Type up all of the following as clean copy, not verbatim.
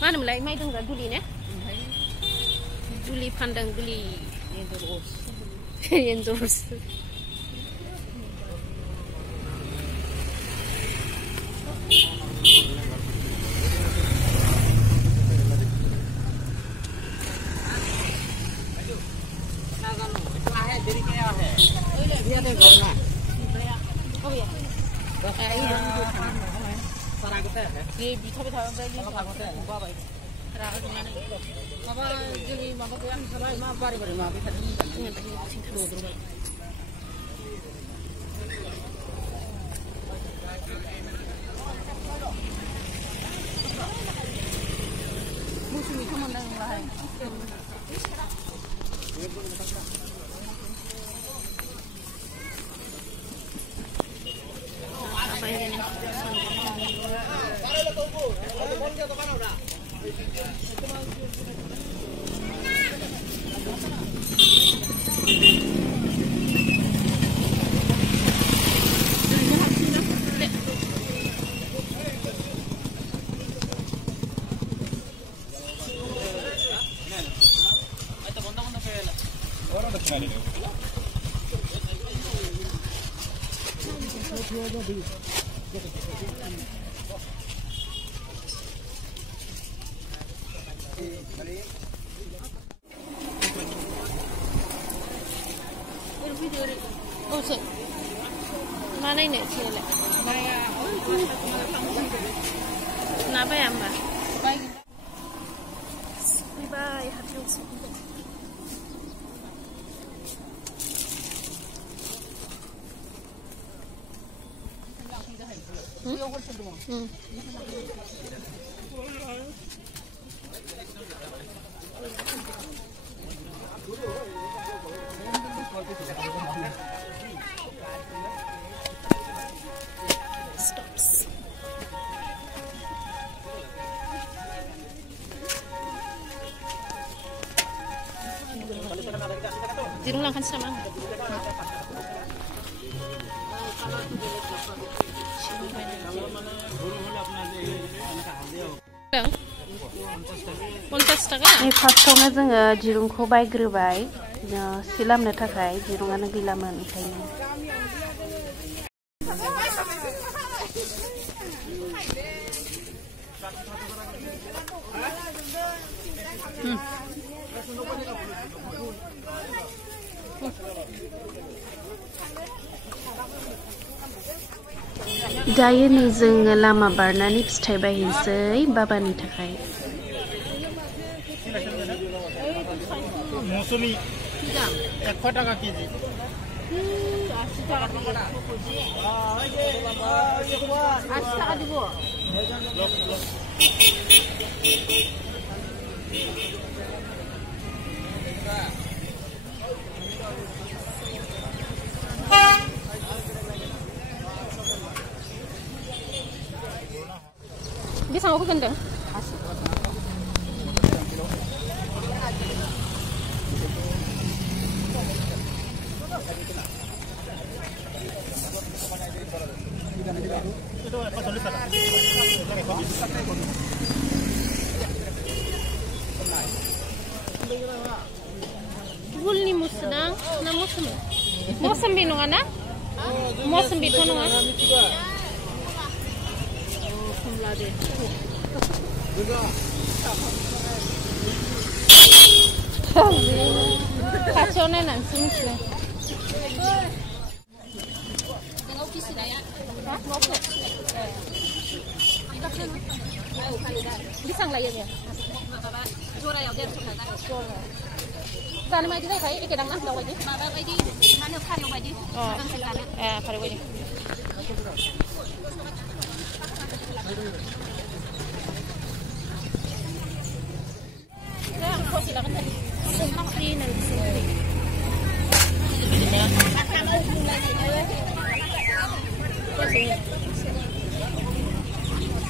मा होनोमोनलाय माइ दोनग्रा दुलि ने दुलि फानदों दुलि एन्जरसो ये बिथाव थाबाय बाबाय रागा जोंनानै माबा जोंनि माबा गैया होनखाबाय मा बारे बारे माबाय थादों मोसौनिखौ मोनदों नोंलाहाय मा नायनो सिलाय ना बाया होमबा फैबाय हाथायावसो Dirung lang kan sama. फार्स्टआवनो जोङो दिरुंखौ बायग्रोबाय सि लामनो थाखाय दिरुङानो गैलामोन ओंखायनो दायो नै जोङो लामा बारनानै फिथाइ बायहैसै बाबानि थाखाय मौसुमी 100 টাকা কেজি 80 টাকা দিব 80 টাকা দিব Bisa aku gendeng? Gulni musnang, na musmi. Musmi nunga na? Musmi to nunga. Kacaunya langsung sih. Bisa nggak ya? Juara ya, dia suka kan? Jangan main juga kayak ikan nang lawan aja. Mana aja? Mana kari aja? Oh, kari aja. Silakan tadi.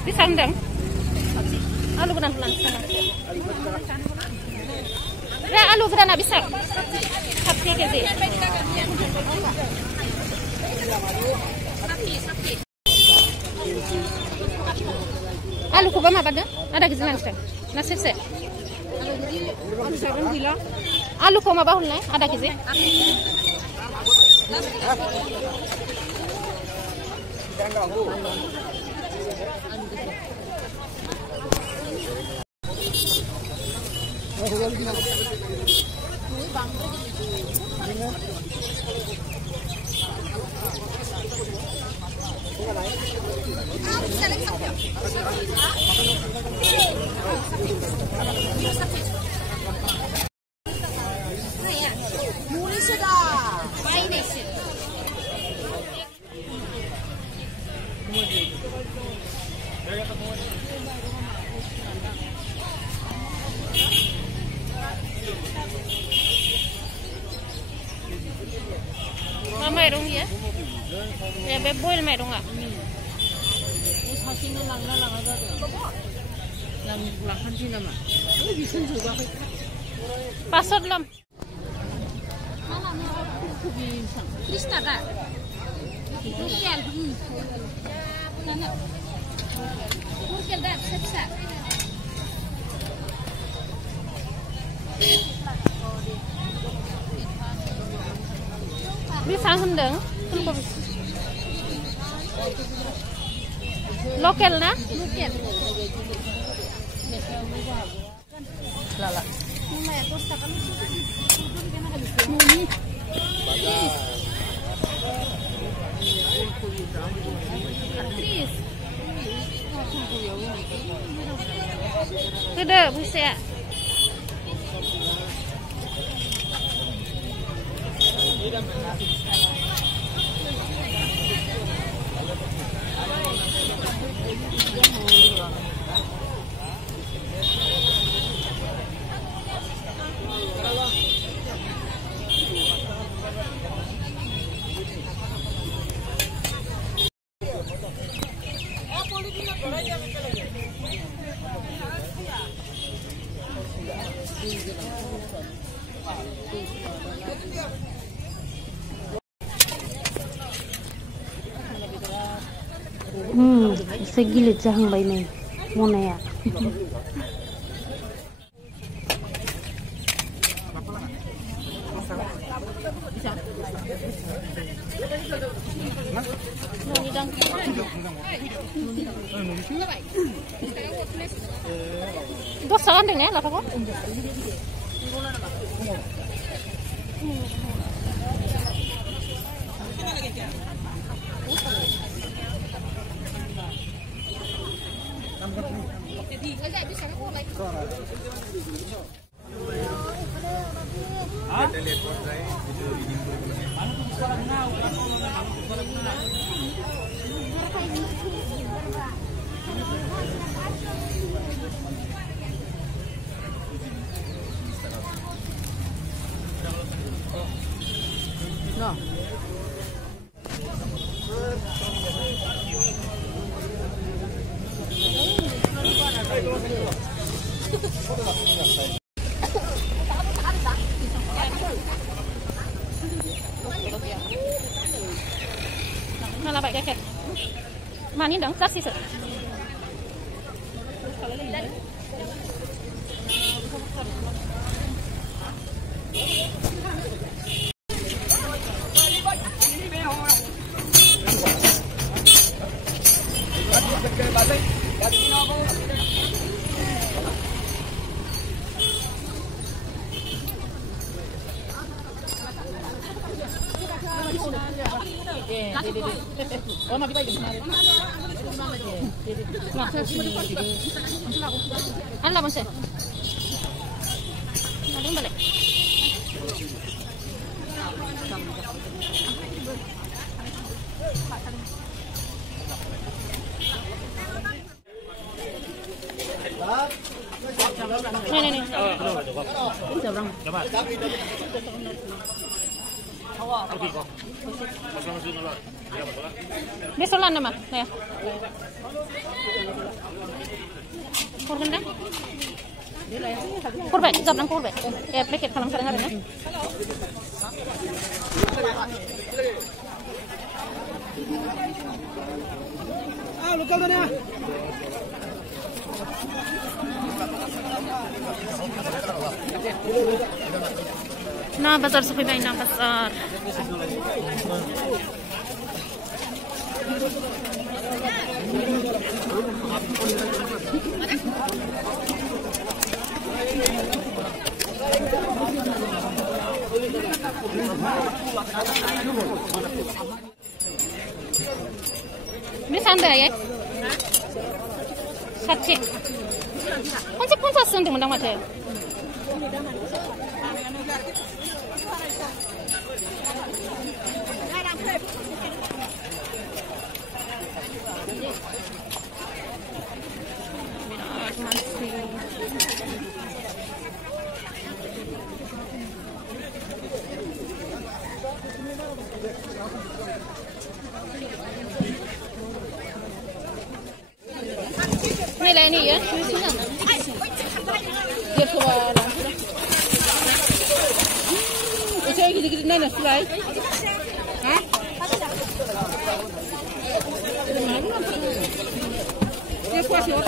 Bisa ndang? Alu benar sana. Ya alu benar bisa. Sapi keze. Alu kubah apa ada? Ada kejelang ना सेरसे आलुखौ माबा हरलाय आधा केजि माइरं ya? Ya beb boil माइरं आ? 사시는 나가자. 난 라한지 나마. 무슨 저거가? Pasod lam. Krista ka. Rukel. Kana. Rukel dah seksa. Bisa hendeng? Lokal na? Rukel. Lala. Mama ya costa kan. Muni. Aktris. Tidak bisa. Bisa gilid jahang bay nih, mana ya? Dos sawan deh nih, apa kok? No. Mana baik keket? Manin dong, tas sih. Oh, mati baik. Allah masih. Ada balik. Nih. Coba. Besolan nama, nih. Kurang dah? Kurang, jam kurang. Paket kalam kadang hari ni. Luka mana? Nah, bazar sufaibai nah bazar. Bersanda ya? 40. Ponsel sendiri mata. Ini lah ni ya, dia keluar. Saya gini-gini nana fly. Hah? Dia kuat siapa?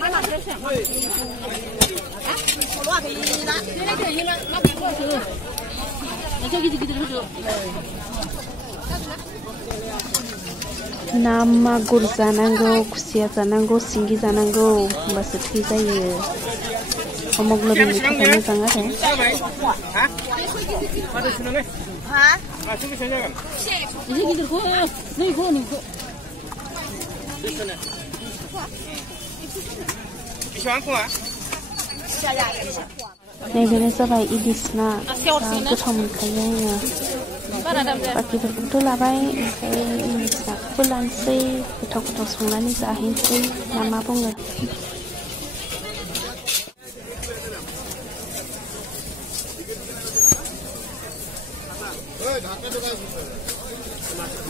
Mana terasa? Hah? Keluar ke ini lah. Dia nak ni lah, nak keluar tu. Macam gitu-gitu dulu. Nama gur zanango, kusia zanango, singgi zanango, bahasa tiga ye. Hemoglobin itu kan sangat ya. Hah? Ada senang eh? Hah? Masuk ke sana kan? Ini gitu kok, ni kok. Di sana. Isu apa ah? Nih jenis apa idis na, itu kamu kayaknya. Bagi betul lah baik, ini nak pulang sih, betul-betul semula ni sahih sih, nama pun nggak.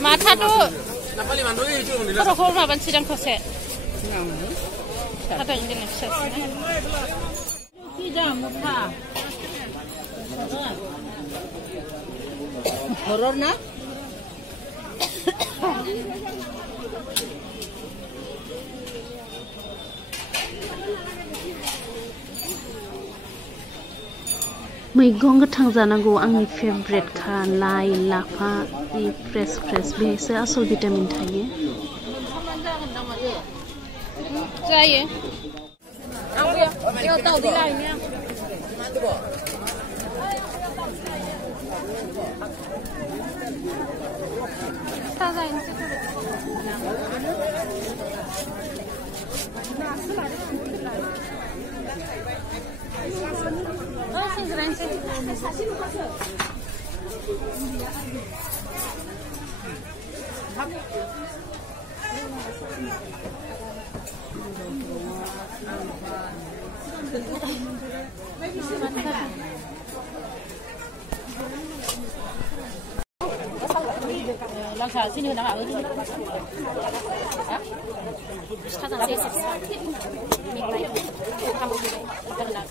Mata tu, kalau kau makan sidang kosek, ada yang jenis kosek. Sidang muka. Horor na? मैगं गोथां जानांगौ आंनि फेभरेट खा लाइ लाफा फ्रेश बेसो आसल भिटामिन थायो जायो要到底辣里面大在langkah sini udah nggak lagi. Kata saya sih. Kamu kenal.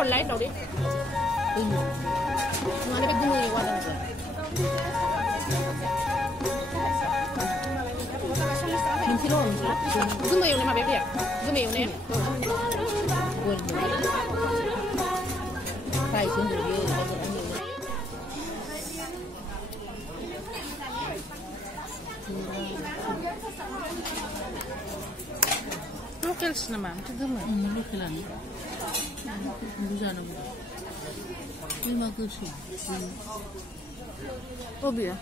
Lấy đâu đi. Mà nó bị gung nhiều quá rồi. Mình xin lỗi. Gung nhiều này mà bé vậy. Gung nhiều này. Phải xuống rồi đi. Lokal nama, itu gimana? Lokalan. Bukan nama. मा गोसो बबेया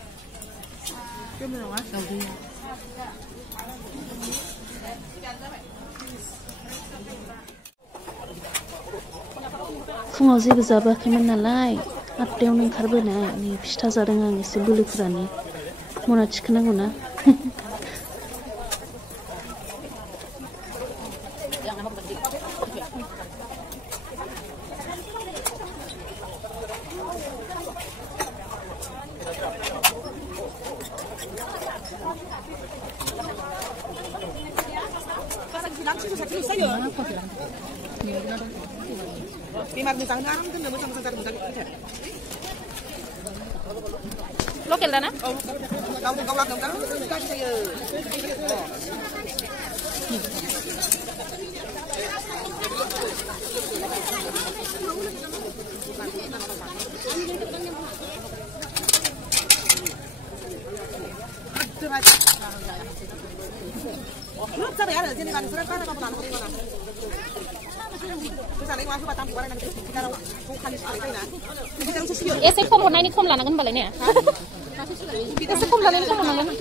जेबो नङा दावदैया फुङाव जेबो जाबोआखैमोन नालाय 8टायावनो ओंखारबोनाय नै फिथा जादों आं एसे बोलोफोरानो मना थिखोनांगौ ना Lokal dah na? Ese kom hona ini kom lanagan balai ni. Ese kom lanagan kom lanagan.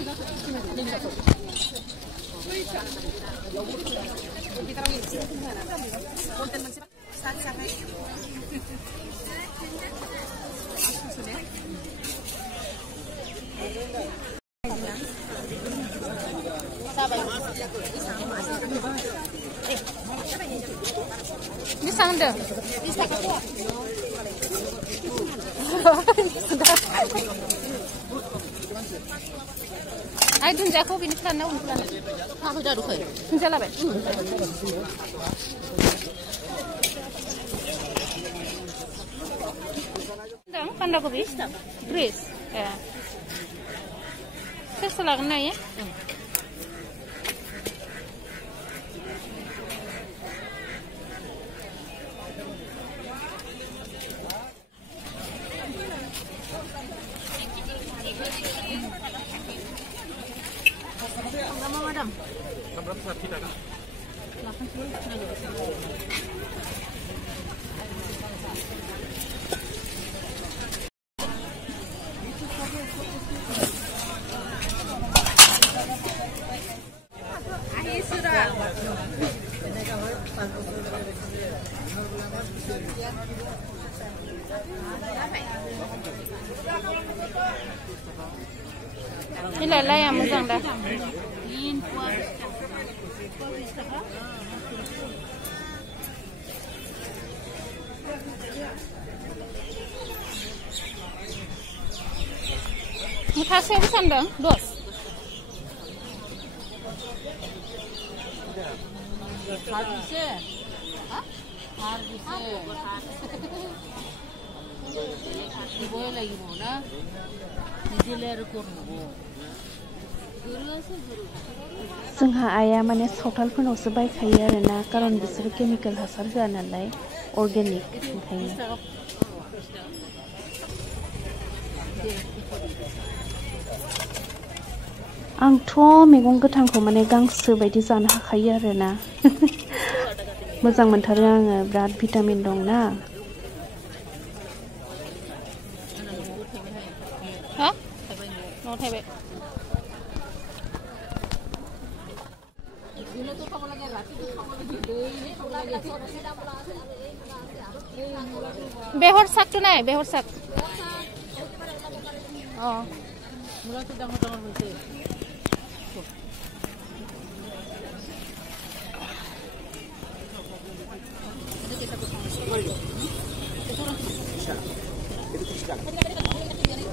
Ini sound dah. Ay dun jako bini plan na un plan. Ha ho jaru khai. Jala bai. Dang panda kopi. Brace. Ya. Sesuatu na ya. Madam. Ini lelai yang musang dah. Mutasi apa sandang? Dos. Harbise. Harbise. Ibu lagi mana? Nijeler kurang. जोंहा आइया माने सावथालफोरनावसो बायखायो आरोना कारन बिसोरो केमिकेल हासार होआ नालाय अर्गेनिक ओंखायनो आंथ' मैगं गोथांखौ माने गांसो बायदि जानो हाखायो आरोना मोजां मोनथारो आङो बिराद भिटामिन दं ना हा न' थायबाय behor sak tu nai behor sak oh Mula tu jangan berhenti.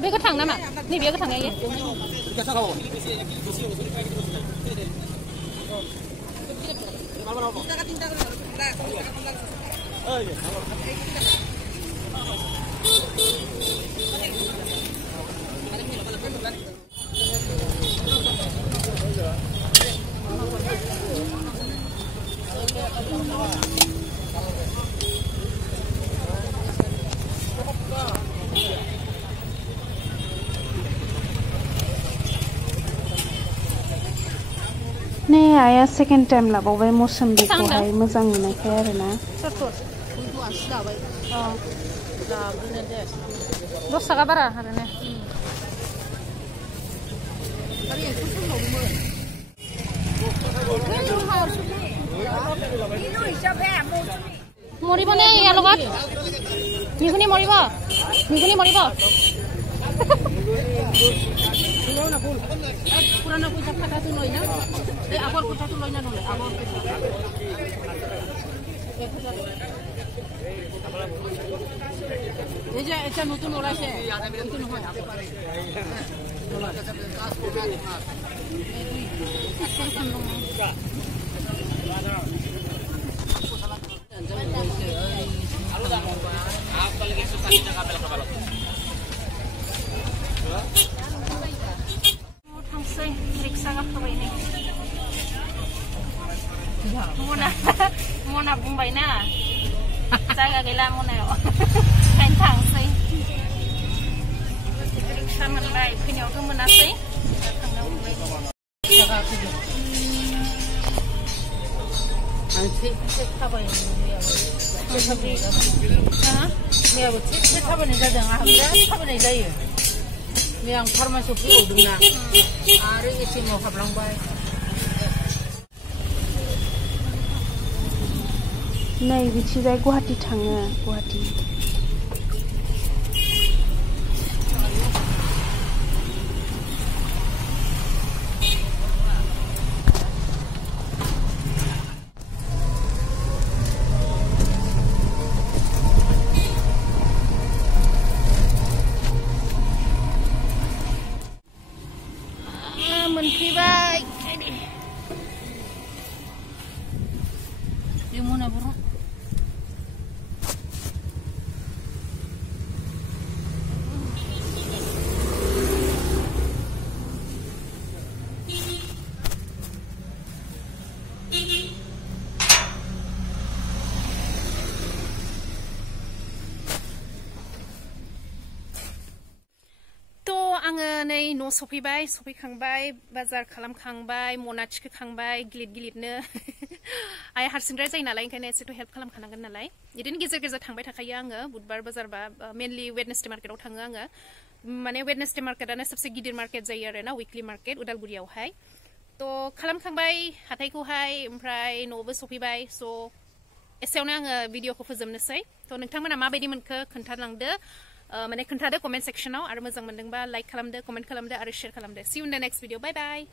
Bê có thằng nào mà? Này bê có thằng này vậy? Nih ayah second time lah bawa musim di kohai, muzang ni nak kaya rena. Satu. Untuk asal baik. लाबोनो दे 10 थाखा बारा आरो ने आरो एखौ सोंबावदोंमोन মৰিব নে ইয়াৰ লগত নিগুনি মৰিব পুরানা পয়সা টাকাটো লয় না এই আগৰ পইচাটো লয় না নলয় আগৰ এই যে এটা নতুন ওলাইছে এইটো নহয় थांसै रिक्सा गाखोबाय नै मना बुंबाय ना जायगा गैला मनायाव ओंखायनो थांसै रिक्सा मोनबाय फैनायावथ' मोनासै थांनायाव मोनबाय आं थे थाबायनो मैयाबो थे थाबायनाय जादों आंहा बिराद थाबायनाय जायो मैया आं फार्मासियाव फैबावदोंना आरो एटिएमआव हाबलांबाय नै बिथिजाय गुवाहाटि थाङो गुवाहाटि मोनफैबाय बे मना बर' आङो नै न' सफैखांबाय बाजार खालामखांबाय मना थिखोखांबाय गिलिदनो आइ हारसिंद्राय जायो नालाय ओंखायनो एसेथ' हेल्प खालामखानांगोन नालाय बिदिनो गेजेर थांबाय थाखायो आङो बुधबार बाजार बा मेनलि वेडनेसडे मार्केटाव थाङो आङो माने वेडनेसडे मार्केटानो सबसे गिदिर मार्केट जायो आरो ना उइकलि मार्केट उदालगुरियावहाय थ' खालामखांबाय हाथाइखौहाय ओमफ्राय न'आवबो सफैबाय स' एसेयावनो आङो भिडिअखौ फोजोबनोसै थ' नोंथांमोना माबायदि मोनखो खोन्थालांदो माने खोन्थादो कमेन्ट सेक्सनाव आरो मोजां मोनदोंबा लाइक खालामदो कमेन्ट खालामदो आरो शेयार खालामदो see you in the next video bye bye